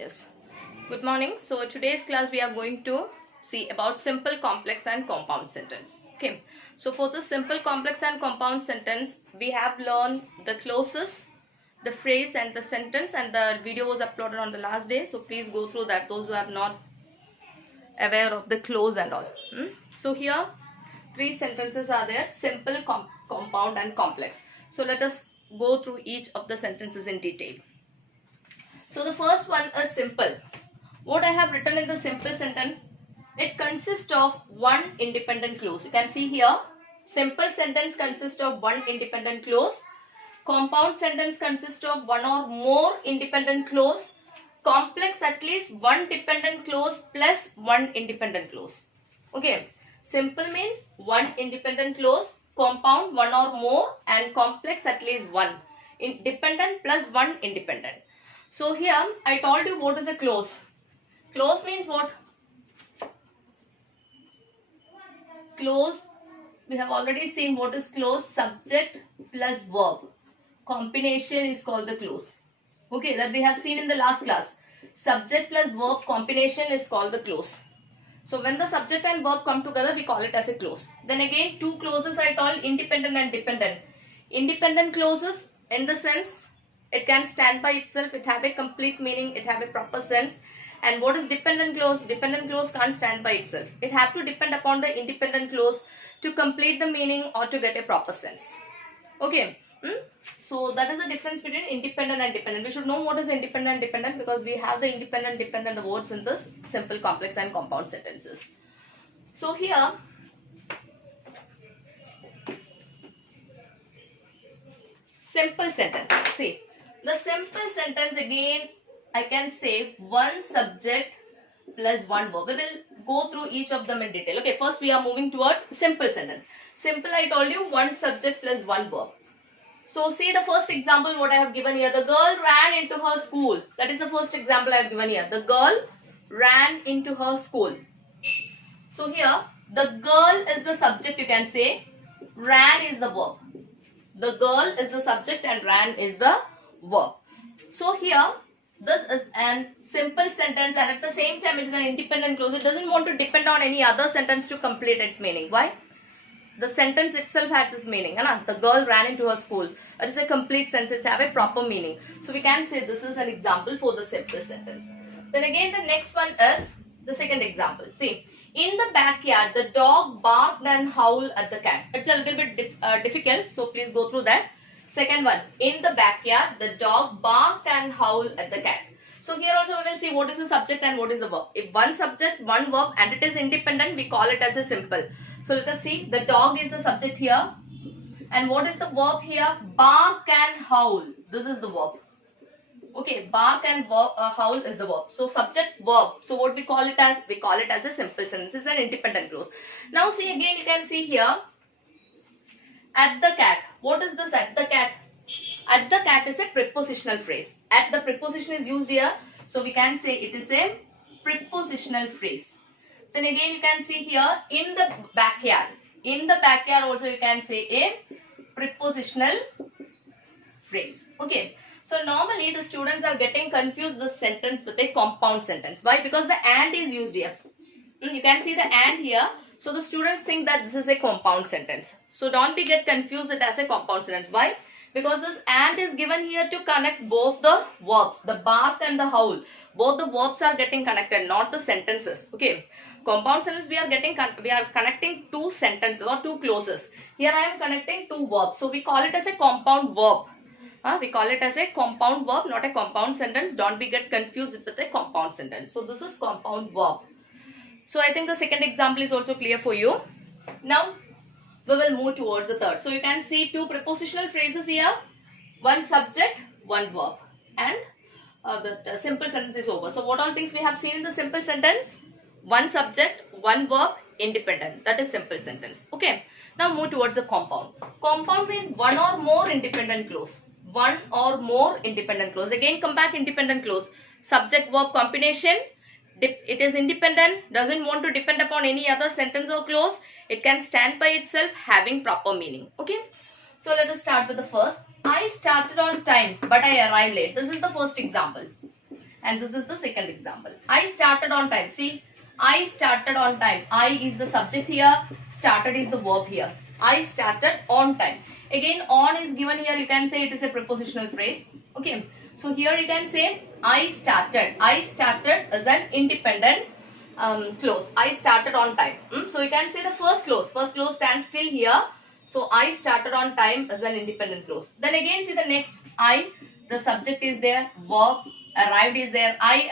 Yes. Good morning. So today's class we are going to see about simple, complex and compound sentence. Okay. So for the simple, complex and compound sentence, we have learned the clauses, the phrase and the sentence, and the video was uploaded on the last day. So please go through that, those who have not aware of the clause and all. So here three sentences are there: simple, compound and complex. So let us go through each of the sentences in detail. So the first one is simple. What I have written in the simple sentence, it consists of one independent clause. You can see here, simple sentence consists of one independent clause. Compound sentence consists of one or more independent clause. Complex at least one dependent clause plus one independent clause. Okay. Simple means one independent clause, compound one or more, and complex at least one. Dependent plus one independent. So here I told you what is a clause. Clause means what? Clause, we have already seen what is clause. Subject plus verb. Combination is called the clause. Okay, that we have seen in the last class. Subject plus verb combination is called the clause. So when the subject and verb come together, we call it as a clause. Then again, two clauses I told, independent and dependent. Independent clauses in the sense it can stand by itself, it have a complete meaning, it have a proper sense. And what is dependent clause? Dependent clause can't stand by itself. It have to depend upon the independent clause to complete the meaning or to get a proper sense. Okay. So that is the difference between independent and dependent. We should know what is independent and dependent because we have the independent, dependent words in this simple, complex and compound sentences. So here, simple sentence. See, the simple sentence again, I can say one subject plus one verb. We will go through each of them in detail. Okay, first we are moving towards simple sentence. Simple, I told you, one subject plus one verb. So see the first example what I have given here. The girl ran into her school. That is the first example I have given here. The girl ran into her school. So here, the girl is the subject, you can say. Ran is the verb. The girl is the subject and ran is the verb. So here, this is a simple sentence and at the same time it is an independent clause. It doesn't want to depend on any other sentence to complete its meaning. Why? The sentence itself has its meaning. The girl ran into her school. It is a complete sentence. It have a proper meaning. So we can say this is an example for the simple sentence. Then again the next one is the second example. See, in the backyard the dog barked and howled at the cat. It's a little bit difficult, so please go through that. Second one, in the backyard the dog barked and howled at the cat. So here also we will see what is the subject and what is the verb. If one subject, one verb and it is independent, we call it as a simple. So let us see, the dog is the subject here. And what is the verb here? Bark and howl. This is the verb. Okay, bark and howl is the verb. So subject, verb. So what we call it as? We call it as a simple sentence. This is an independent clause. Now see again, you can see here, at the cat. What is this at the cat? At the cat is a prepositional phrase. At the preposition is used here. So we can say it is a prepositional phrase. Then again you can see here, in the backyard. In the backyard also you can say a prepositional phrase. Okay. So normally the students are getting confused this sentence with a compound sentence. Why? Because the and is used here. You can see the and here. So the students think that this is a compound sentence. So don't get confused it as a compound sentence. Why? Because this and is given here to connect both the verbs, the bark and the howl. Both the verbs are getting connected, not the sentences. Okay. Compound sentence we are connecting two sentences or two clauses. Here I am connecting two verbs. So we call it as a compound verb. We call it as a compound verb, not a compound sentence. Don't get confused with a compound sentence. So this is compound verb. So I think the second example is also clear for you. Now we will move towards the third. So you can see two prepositional phrases here. One subject, one verb. And the simple sentence is over. So what all things we have seen in the simple sentence? One subject, one verb, independent. That is simple sentence. Okay. Now move towards the compound. Compound means one or more independent clause. One or more independent clause. Again come back independent clause. Subject verb combination. It is independent. Doesn't want to depend upon any other sentence or clause. It can stand by itself having proper meaning. Okay. So let us start with the first. I started on time but I arrived late. This is the first example. And this is the second example. I started on time. See, I started on time. I is the subject here. Started is the verb here. I started on time. Again, on is given here. You can say it is a prepositional phrase. Okay. So here you can say I started. I started as an independent clause. I started on time. So you can say the first clause. First clause stands still here. So I started on time as an independent clause. Then again see the next I. The subject is there. Verb. Arrived is there. I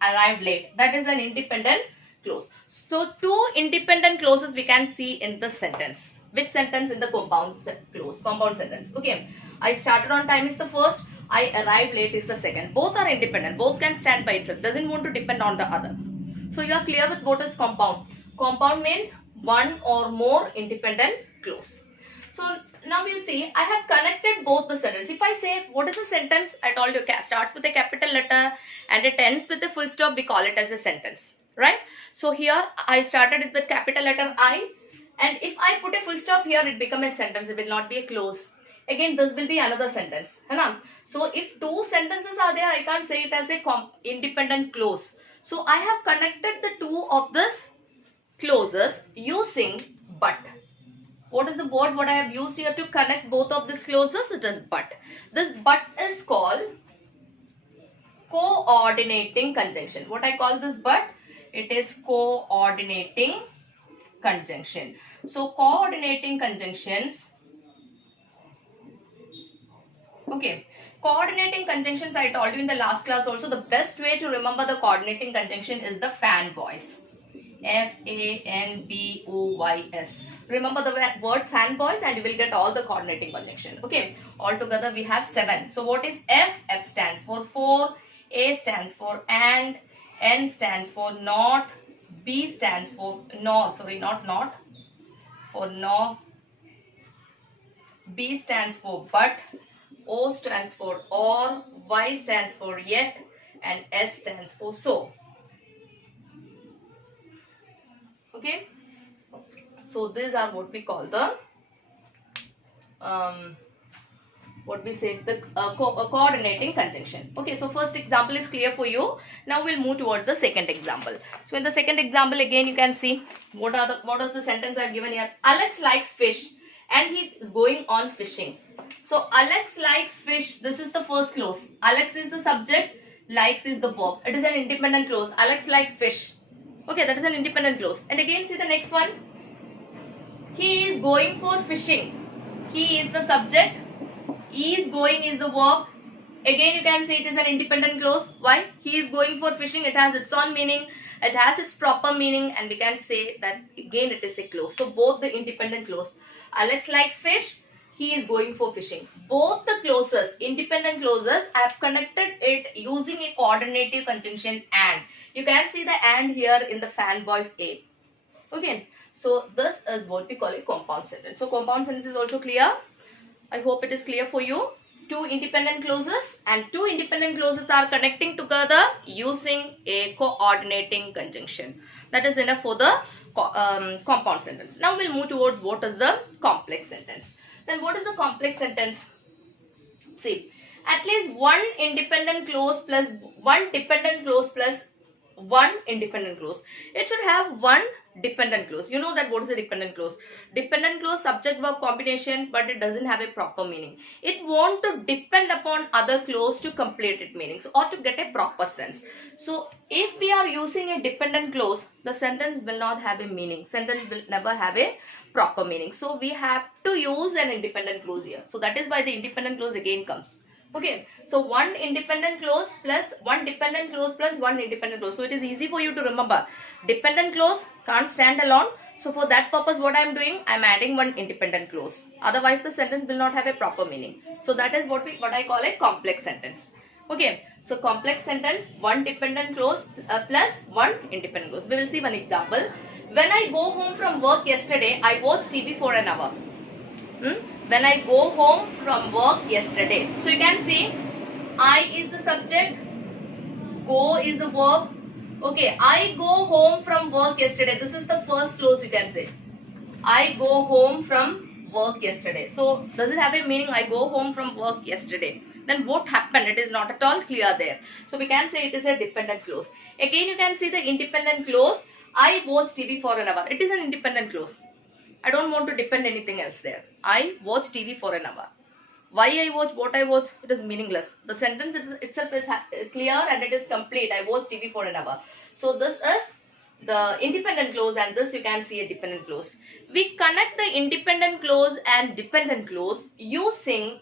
arrived late. That is an independent clause. So two independent clauses we can see in the sentence. Which sentence? In the compound clause. Compound sentence. Okay. I started on time is the first. I arrived late is the second. Both are independent. Both can stand by itself. Doesn't want to depend on the other. So you are clear with what is compound. Compound means one or more independent clause. So now you see, I have connected both the sentences. If I say, what is a sentence? I told you, starts with a capital letter and it ends with a full stop. We call it as a sentence, right? So here, I started it with capital letter I. And if I put a full stop here, it becomes a sentence. It will not be a clause. Again, this will be another sentence. So if two sentences are there, I can't say it as a independent clause. So I have connected the two of these clauses using but. What is the word what I have used here to connect both of these clauses? It is but. This but is called coordinating conjunction. What I call this but? It is coordinating conjunction. So coordinating conjunctions. Okay. Coordinating conjunctions, I told you in the last class also, the best way to remember the coordinating conjunction is the fan voice. F-A-N-B-O-Y-S. Remember the word fan voice and you will get all the coordinating conjunction. Okay. Altogether we have 7. So what is F? F stands for for. A stands for and. N stands for not. B stands for nor. Sorry, not. For nor. B stands for but. O stands for or. Y stands for yet. And S stands for so. Okay, so these are what we call the coordinating conjunction. Okay, so first example is clear for you. Now we'll move towards the second example. So in the second example, again you can see what is the sentence I've given here. Alex likes fish and he is going on fishing. So Alex likes fish. This is the first clause. Alex is the subject. Likes is the verb. It is an independent clause. Alex likes fish. Okay, that is an independent clause. And again, see the next one. He is going for fishing. He is the subject. Is going is the verb. Again, you can say it is an independent clause. Why? He is going for fishing. It has its own meaning. It has its proper meaning. And we can say that again it is a clause. So, both the independent clause. Alex likes fish. He is going for fishing. Both the clauses, independent clauses, I have connected it using a coordinative conjunction and. You can see the and here in the fan voice A. Okay. So this is what we call a compound sentence. So compound sentence is also clear. I hope it is clear for you. Two independent clauses and two independent clauses are connecting together using a coordinating conjunction. That is enough for the compound sentence. Now we'll move towards what is the complex sentence. Then what is the complex sentence? See, at least one independent clause plus one dependent clause plus one independent clause. It should have one dependent clause. You know that what is a dependent clause? Dependent clause, subject verb combination, but it doesn't have a proper meaning. It wants to depend upon other clause to complete its meanings or to get a proper sense. So if we are using a dependent clause, the sentence will not have a meaning. Sentence will never have a proper meaning. So we have to use an independent clause here. So that is why the independent clause again comes. Okay, so one independent clause plus one dependent clause plus one independent clause. So it is easy for you to remember. Dependent clause can't stand alone. So for that purpose, what I am doing, I am adding one independent clause. Otherwise, the sentence will not have a proper meaning. So that is what I call a complex sentence. Okay, so complex sentence, one dependent clause plus one independent clause. We will see one example. When I go home from work yesterday, I watched TV for an hour. When I go home from work yesterday. So you can see I is the subject, go is the verb. Okay, I go home from work yesterday. This is the first clause you can say. I go home from work yesterday. So does it have a meaning? I go home from work yesterday. Then what happened? It is not at all clear there. So we can say it is a dependent clause. Again, you can see the independent clause. I watch TV for an hour. It is an independent clause. I don't want to depend anything else there. I watch TV for an hour. Why I watch, what I watch, it is meaningless. The sentence itself is clear and it is complete. I watch TV for an hour. So this is the independent clause, and this you can see a dependent clause. We connect the independent clause and dependent clause using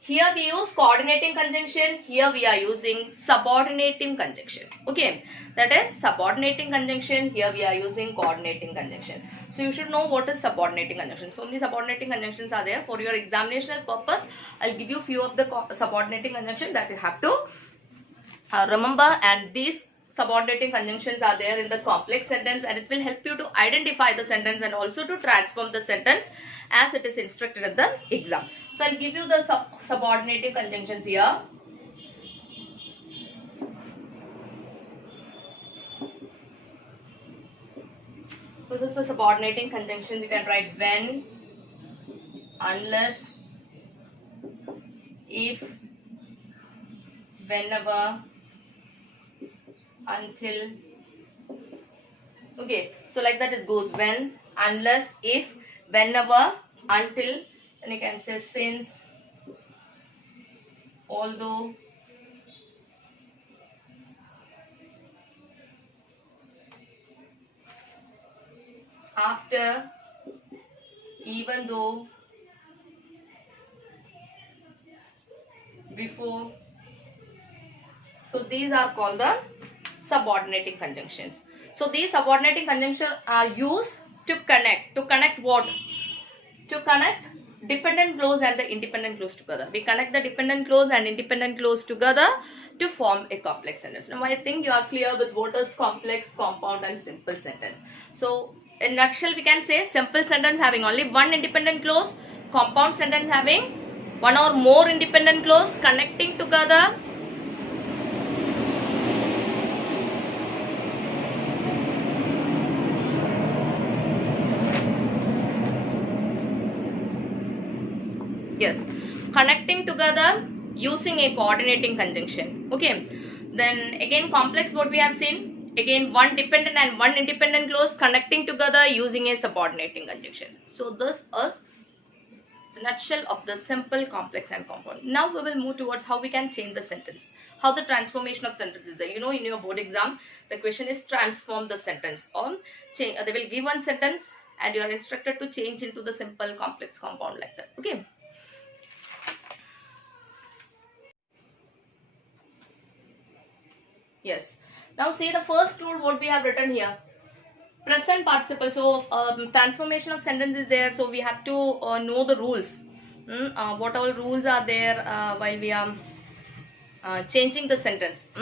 here we use coordinating conjunction, here we are using subordinating conjunction. Okay, that is subordinating conjunction, here we are using coordinating conjunction. So you should know what is subordinating conjunction. So many subordinating conjunctions are there. For your examinational purpose, I'll give you few of the subordinating conjunction that you have to remember, and these subordinating conjunctions are there in the complex sentence, and it will help you to identify the sentence and also to transform the sentence as it is instructed in the exam. So I'll give you the subordinating conjunctions here. So this is the subordinating conjunctions. You can write when, unless, if, whenever, until. Okay, so like that it goes: when, unless, if, whenever, until. Then you can say since, although, after, even though, before. So these are called the subordinating conjunctions. So these subordinating conjunctions are used to connect. To connect what? To connect dependent clause and the independent clause together. We connect the dependent clause and independent clause together to form a complex sentence. Now I think you are clear with what is complex, compound and simple sentence. So in nutshell we can say simple sentence having only one independent clause, compound sentence having one or more independent clause connecting together. Yes, connecting together using a coordinating conjunction. Okay, then again complex, what we have seen, again one dependent and one independent clause connecting together using a subordinating conjunction. So this is the nutshell of the simple, complex and compound. Now we will move towards how we can change the sentence, how the transformation of sentence is there. You know, in your board exam the question is transform the sentence, or change. They will give one sentence and you are instructed to change into the simple, complex, compound, like that. Okay. Yes. Now see the first rule what we have written here. Present participle. So transformation of sentence is there. So we have to know the rules. What all rules are there while we are changing the sentence.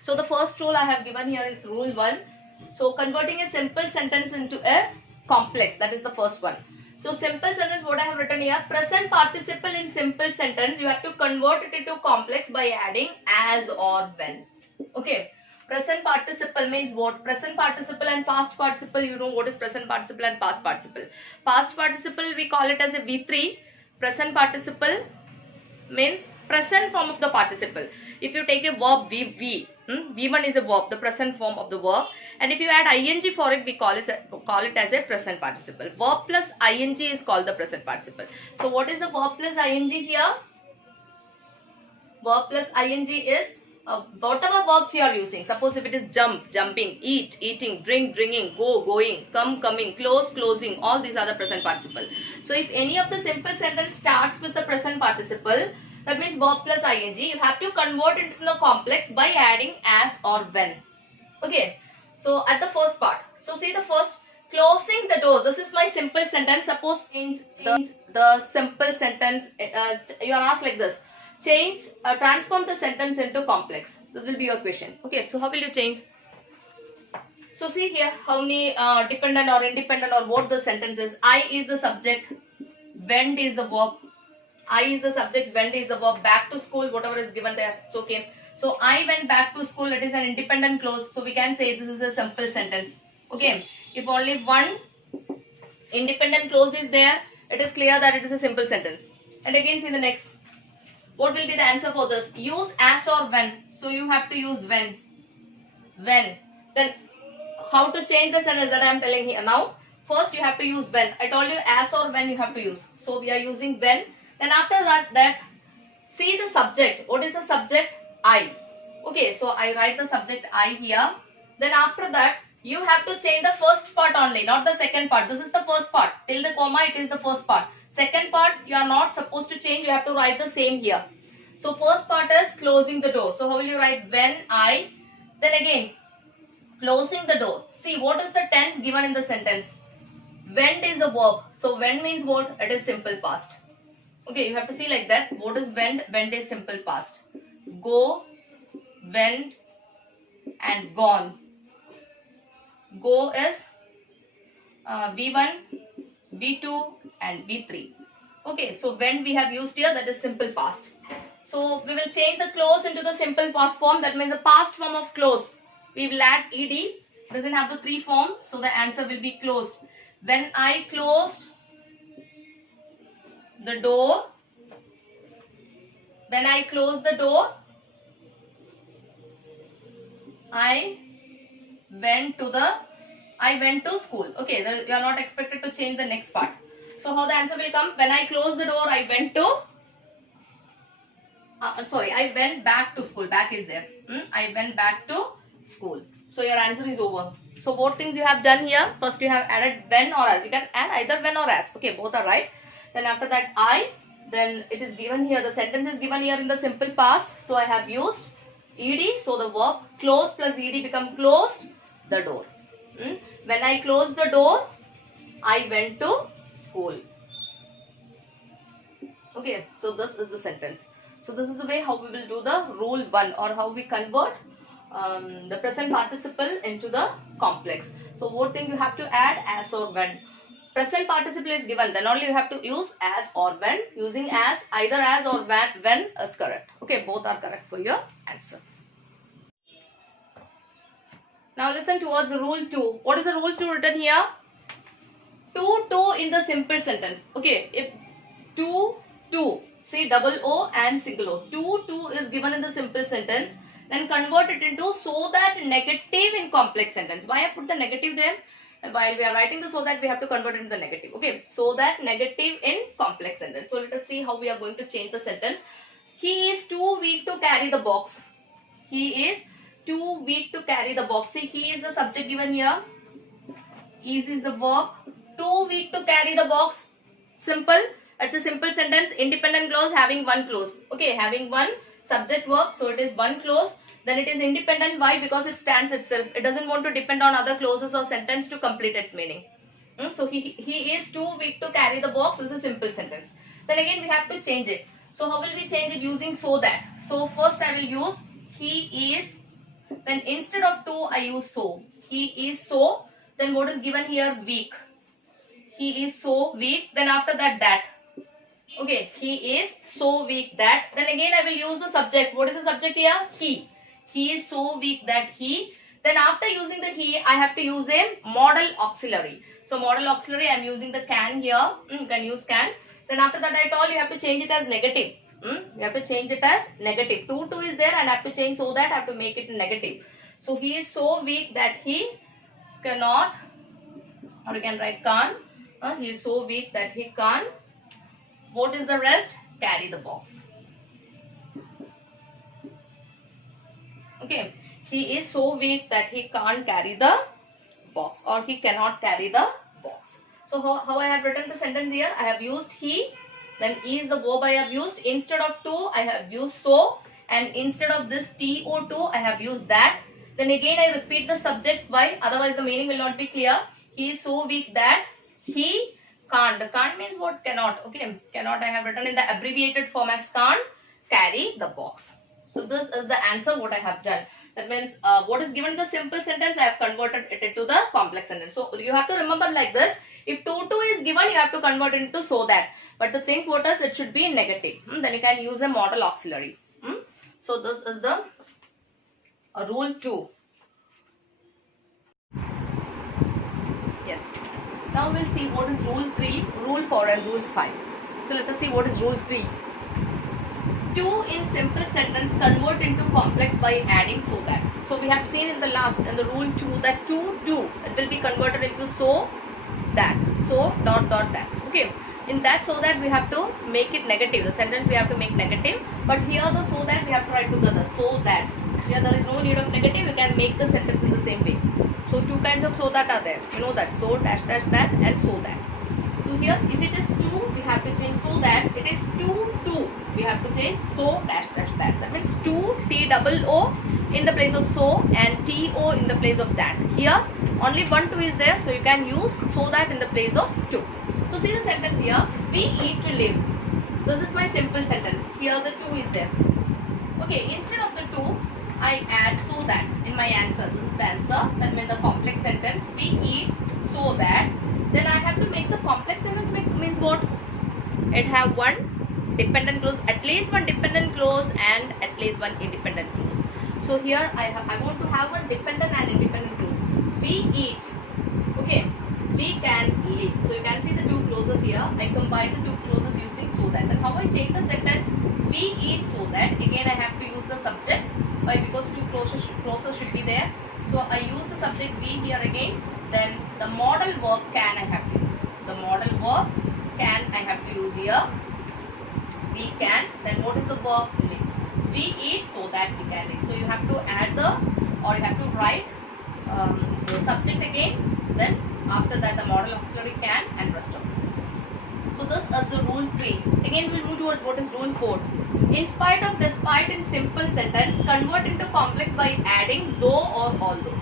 So the first rule I have given here is rule 1. So converting a simple sentence into a complex. That is the first one. So simple sentence, what I have written here, present participle in simple sentence, you have to convert it into complex by adding as or when. Okay, present participle means what? Present participle and past participle, you know what is present participle and past participle. Past participle we call it as a V3. Present participle means present form of the participle. If you take a verb V1 is a verb, the present form of the verb, and if you add ing for it, we call it as a present participle. Verb plus ing is called the present participle. So what is the verb plus ing here? Verb plus ing is whatever verbs you are using. Suppose if it is jump, jumping, eat, eating, drink, drinking, go, going, come, coming, close, closing, all these are the present participle. So if any of the simple sentence starts with the present participle, that means verb plus ing, you have to convert it into the complex by adding as or when. Okay, so at the first part, so see the first, closing the door. This is my simple sentence. Suppose change the simple sentence, you are asked like this, change, transform the sentence into complex. This will be your question. Okay, so how will you change? So see here how many dependent or independent or what the sentence is. I is the subject, went is the verb. I is the subject, went is the verb. Back to school, whatever is given there, it's okay. So I went back to school, it is an independent clause. So we can say this is a simple sentence. Okay, if only one independent clause is there, It is clear that it is a simple sentence. And again, see the next. What will be the answer for this? Use as or when. So you have to use when. When. Then how to change the sentence that I am telling here now? First you have to use when. I told you as or when you have to use. So we are using when. Then after that see the subject. What is the subject? I. Okay, so I write the subject I here. Then after that you have to change the first part only, not the second part. This is the first part. Till the comma it is the first part. Second part you are not supposed to change. You have to write the same here. So first part is closing the door. So how will you write? When I. Then again closing the door. See what is the tense given in the sentence? Went is the verb. So when means what? It is simple past. Okay, you have to see like that. What is went? Went is simple past. Go, went and gone. Go is V1, V2 and V3. Okay, so when we have used here, that is simple past. So we will change the close into the simple past form. That means the past form of close. We will add ed. Doesn't have the three form. So the answer will be closed. When I closed the door. When I closed the door, I went to school. Okay, you are not expected to change the next part. So how the answer will come? When I closed the door, I went to I went back to school. Back is there. I went back to school. So your answer is over. So both things you have done here. First you have added when or as. You can add either when or as. Okay, both are right. Then after that I. Then it is given here. The sentence is given here in the simple past. So I have used ed. So the verb close plus ed become closed the door. When I closed the door, I went to school. Okay, so this is the sentence. So this is the way how we will do the rule 1, or how we convert the present participle into the complex. So what thing you have to add? As or when. Present participle is given, then only you have to use as or when. Using as, either as or when is correct. Okay, both are correct for your answer. Now listen towards rule 2. What is the rule 2 written here? To in the simple sentence. Okay, if to, see double O and single O. To is given in the simple sentence, then convert it into so that negative in complex sentence. Why I put the negative there? While we are writing the so that, we have to convert it into the negative. Okay, so that negative in complex sentence. So let us see how we are going to change the sentence. He is too weak to carry the box. He is too weak to carry the box. See, he is the subject given here. Is the verb. Too weak to carry the box. Simple. It's a simple sentence. Independent clause having one clause. Okay, having one subject verb. So it is one clause. Then it is independent. Why? Because it stands itself. It doesn't want to depend on other clauses or sentence to complete its meaning. So he is too weak to carry the box is a simple sentence. Then again we have to change it. So how will we change it? Using so that. So first I will use he is. Then instead of to I use so. He is so. Then what is given here? Weak. He is so weak. Then after that. Okay, he is so weak that. Then again I will use the subject. What is the subject here? He. He is so weak that he. Then after using the he, I have to use a modal auxiliary. So modal auxiliary, I am using the can here. You can use can. Then after that I told you have to change it as negative. You have to change it as negative. To is there and I have to change so that I have to make it negative. So he is so weak that he cannot, or you can write can't. He is so weak that he can't. What is the rest? Carry the box. Okay. He is so weak that he can't carry the box, or he cannot carry the box. So how I have written the sentence here? I have used he. Then is the verb I have used. Instead of to, I have used so. And instead of this to, I have used that. Then again I repeat the subject. Why? Otherwise the meaning will not be clear. He is so weak that he can't. Can't means what? Cannot. Okay. Cannot I have written in the abbreviated form as can't carry the box. So this is the answer what I have done. That means what is given in the simple sentence, I have converted it into the complex sentence. So you have to remember like this. If to is given, you have to convert it into so that. But to think what is, it should be negative. Then you can use a modal auxiliary. So this is the rule 2. Yes. Now we'll see what is rule 3, rule 4 and rule 5. So let us see what is rule 3. 2 in simple sentence convert into complex by adding so that. So we have seen in the rule 2 that 2 it will be converted into so that, so dot that. Okay, in that so that we have to make it negative. The sentence we have to make negative, but here the so that we have to write together. So that here there is no need of negative. We can make the sentence in the same way. So two kinds of so that are there. You know that so dash that and so that. So here if it is 2 we have to change so that. It is 2 we have to change so dash that. That means 2 T double O in the place of so and T O in the place of that. Here only 1 2 is there, so you can use so that in the place of 2. So see the sentence here. We eat to live. This is my simple sentence. Here the 2 is there. Okay, instead of the 2 I add so that in my answer. This is the answer. That means the complex sentence. We eat so that. Then I have to make the complex sentence means what? It have one dependent clause, at least one dependent clause and at least one independent clause. So here I want to have one dependent and independent clause. We eat. Okay. We can live. So you can see the two clauses here. I combine the two clauses using so that. Then how I change the sentence? We eat so that. Again I have to use the subject. Why? Because two clauses should be there. So I use the subject we here again. Then the modal verb can I have to use. The modal verb can I have to use here. We can. Then what is the verb? Live. We eat so that we can live. So you have to add you have to write the subject again. Then after that the modal auxiliary can and rest of the sentence. So this is the rule 3. Again we will move towards what is rule 4. In spite of, despite in simple sentence convert into complex by adding though or although.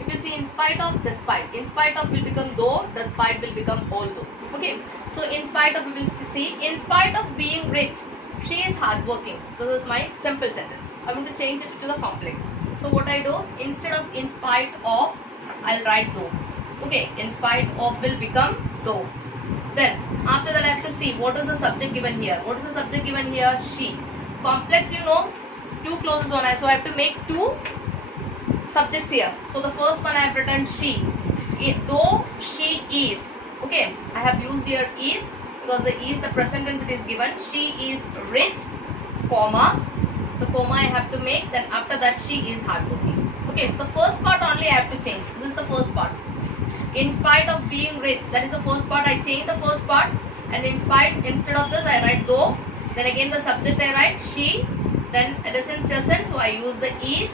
If you see in spite of, despite will become though, despite will become although. Okay, so in spite of we will see in spite of being rich she is hardworking. This is my simple sentence. I want to change it to the complex. So what I do, instead of in spite of I'll write though. Okay, in spite of will become though. Then after that I have to see what is the subject given here. What is the subject given here? She. Complex, you know, two clauses on it. So I have to make two subjects here. So the first one I have written she. Though she is. Okay, I have used here is because the is the present tense it is given. She is rich, comma. The comma I have to make. Then after that she is hardworking. Okay, so the first part only I have to change. This is the first part. In spite of being rich, that is the first part. I change the first part, and in spite, instead of this I write though. Then again the subject I write she. Then it is in present, so I use the is.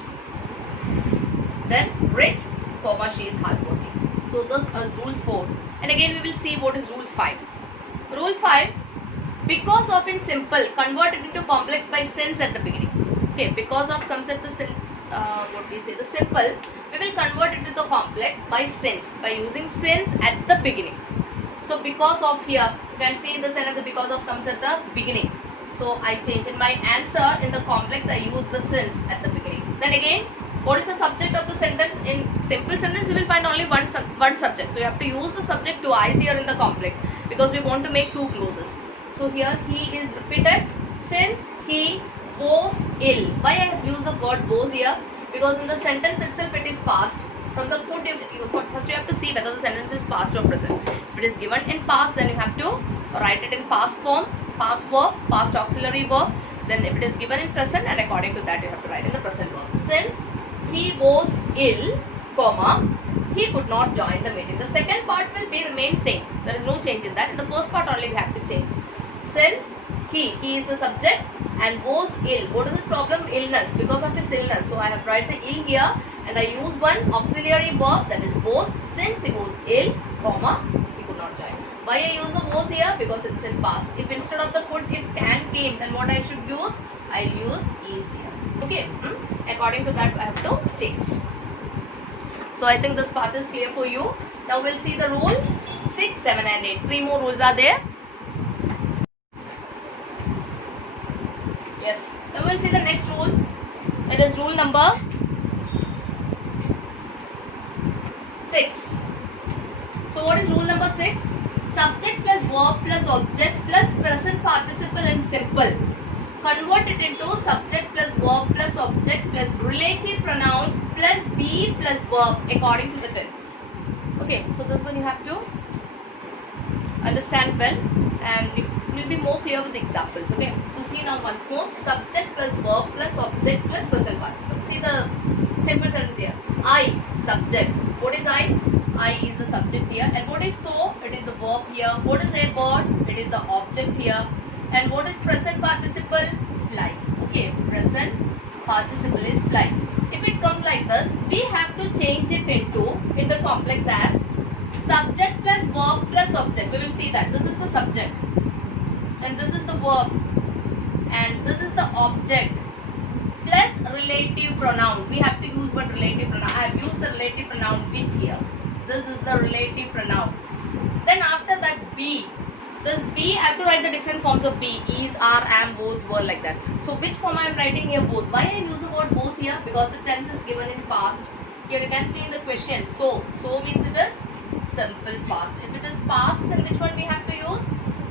Then rich, comma she is hardworking. So this is rule 4. And again we will see what is rule 5. Rule 5. Because of in simple, convert it into complex by since at the beginning. Okay, because of comes at the since. What we say, the simple, we will convert it to the complex by since, by using since at the beginning. So because of here, you can see the sentence the because of comes at the beginning. So I change in my answer in the complex I use the since at the beginning. Then again, what is the subject of the sentence? In simple sentence you will find only one subject. So you have to use the subject twice here in the complex because we want to make two clauses. So here he is repeated since he was ill. Why I have used the word was here? Because in the sentence itself it is past. From the put first you have to see whether the sentence is past or present. If it is given in past, then you have to write it in past form, past verb, past auxiliary verb. Then if it is given in present, and according to that you have to write in the present verb. Since he was ill, comma, he could not join the meeting. The second part will be remain same. There is no change in that. In the first part only we have to change. Since he is the subject and was ill. What is his problem? Illness. Because of his illness. So I have write the ill here and I use one auxiliary verb, that is was. Since he was ill, comma, he could not join. Why I use the was here? Because it is in past. If instead of the could, if can came, then what I should use? I will use is here. Okay. According to that I have to change. So I think this part is clear for you. Now we'll see the rule 6, 7 and 8. 3 more rules are there. Yes. Now we'll see the next rule. It is rule number 6. So what is rule number 6? Subject plus verb plus object plus present participle in simple. Convert it into subject plus verb plus object plus relative pronoun plus be plus verb according to the tense. Okay, so this one you have to understand well, and it will be more clear with the examples. Okay, so see now once more, subject plus verb plus object plus present participle. See the simple sentence here. I, subject. What is I? I is the subject here. And what is so? It is the verb here. What is a bird? It is the object here. And what is present participle? Fly. Okay, present participle is fly. If it comes like this, we have to change it in the complex as subject plus verb plus object. We will see that. This is the subject. And this is the verb. And this is the object. Plus relative pronoun. We have to use one relative pronoun. I have used the relative pronoun which here. This is the relative pronoun. Then after that be. This be, I have to write the different forms of be. Is, are, am, was, were, like that. So which form I am writing here? Was. Why I use the word was here? Because the tense is given in past. Here you can see in the question. So means it is simple past. If it is past, then which one we have to use?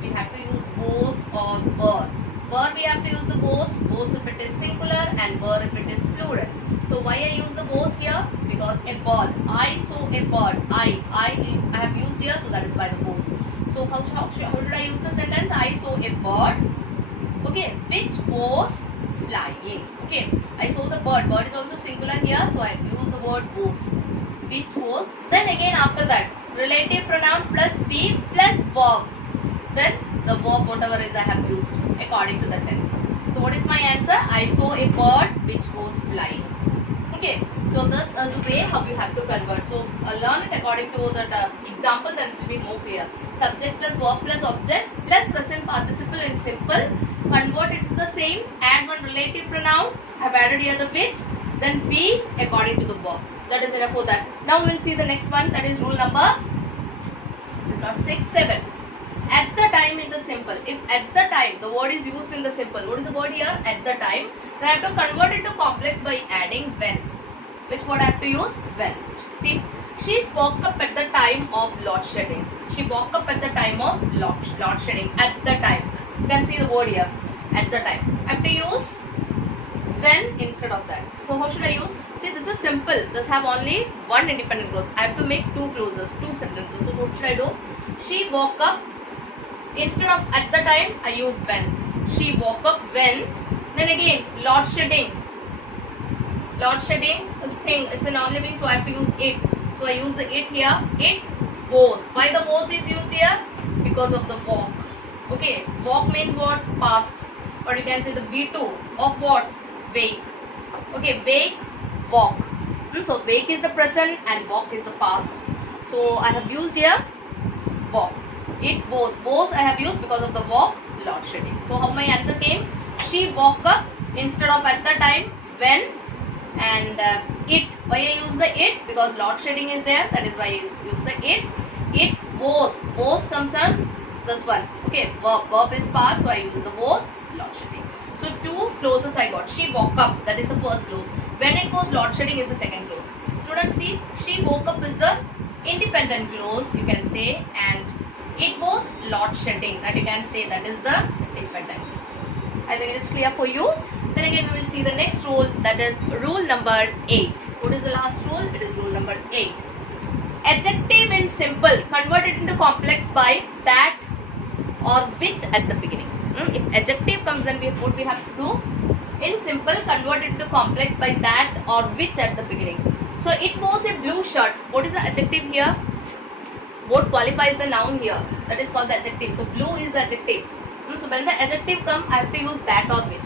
We have to use was or were. Were we have to use the was if it is singular, and were if it is plural. So why I use the was here? Because a bird. I saw a bird. I have used here, so that is why the was. So how did I use the sentence? I saw a bird. Okay, which was flying. Okay, I saw the bird. Bird is also singular here, so I use the word was. Which was. Then again after that, relative pronoun plus be plus verb. Then the verb whatever is I have used according to the tense. So what is my answer? I saw a bird which was flying. Okay, so this is the way how you have to convert. So learn it according to the example, then it will be more clear. Subject plus verb plus object plus present participle in simple. Convert it to the same. Add one relative pronoun. I have added here the which. Then be according to the verb. That is enough for that. Now we will see the next one. That is rule number 6, 7. At the time in the simple. If at the time the word is used in the simple. What is the word here? At the time. Then I have to convert it to complex by adding when. Which word I have to use? When. See, she spoke up at the time of load shedding. She woke up at the time of load shedding. At the time. You can see the word here. At the time. I have to use when instead of that. So how should I use? See, this is simple. This have only one independent clause. I have to make two clauses, two sentences. So what should I do? She woke up. Instead of at the time, I use when. She woke up when. Then again, load shedding. Load shedding is a thing. It's a non-living, so I have to use it. So I use the it here. It was. Why the was is used here? Because of the walk. Okay. Walk means what? Past. Or you can say the B2 of what? Wake. Okay. Wake, walk. So wake is the present and walk is the past. So I have used here walk. It was. Was I have used because of the walk, load shedding. So how my answer came? She woke up instead of at the time, when, and it. Why I use the it? Because load shedding is there. That is why I use the it. It was. Was comes on this one. Okay. Verb is past, so I use the was, load shedding. So two clauses I got. She woke up. That is the first clause. When it was load shedding is the second clause. Students, see, she woke up is the independent clause, you can say, and it was load shedding, that you can say that is the dependent clause. I think it is clear for you. Then again we will see the next rule, that is rule number 8. What is the last rule? It is rule number 8. Adjective in simple, convert it into complex by that or which at the beginning. If adjective comes, then what we have to do? In simple, convert it into complex by that or which at the beginning. So it was a blue shirt. What is the adjective here? What qualifies the noun here? That is called the adjective. So blue is the adjective. So when the adjective comes, I have to use that or which.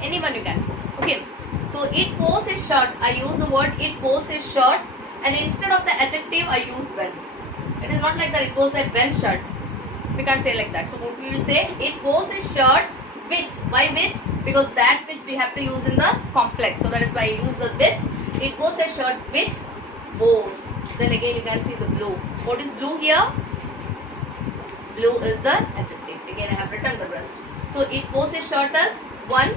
Anyone you can choose. Okay. So it was a shirt. I use the word it was a shirt, and instead of the adjective, I use when. It is not like that. It was a when shirt. We can't say like that. So what we will say? It was a shirt which. Why which? Because that which we have to use in the complex. So that is why I use the which. It was a shirt which was. Then again you can see the blue. What is blue here? Blue is the adjective. Again I have written the rest. So it was a shirt as one,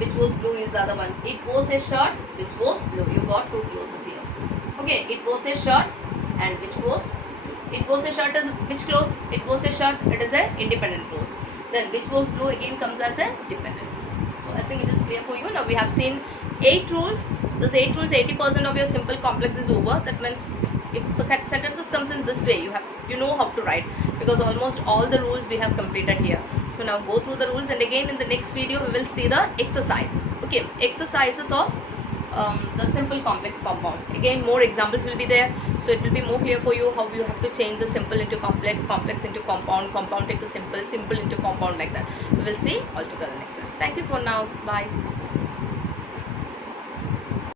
which was blue is the other one. It was a shirt which was blue. You got two clauses here. Okay, it was a shirt and which was. It was a shirt is which clause? It was a shirt. It is a independent clause. Then which was blue again comes as a dependent clause. So I think it is clear for you. Now we have seen 8 rules. Those 8 rules, 80% of your simple complex is over. That means if the sentences comes in this way, you know how to write, because almost all the rules we have completed here. So now go through the rules, and again in the next video we will see the exercises. Okay, exercises of the simple complex compound. Again more examples will be there, so it will be more clear for you how you have to change the simple into complex, complex into compound, compound into simple, simple into compound, like that. We will see all together next class. Thank you for now. Bye.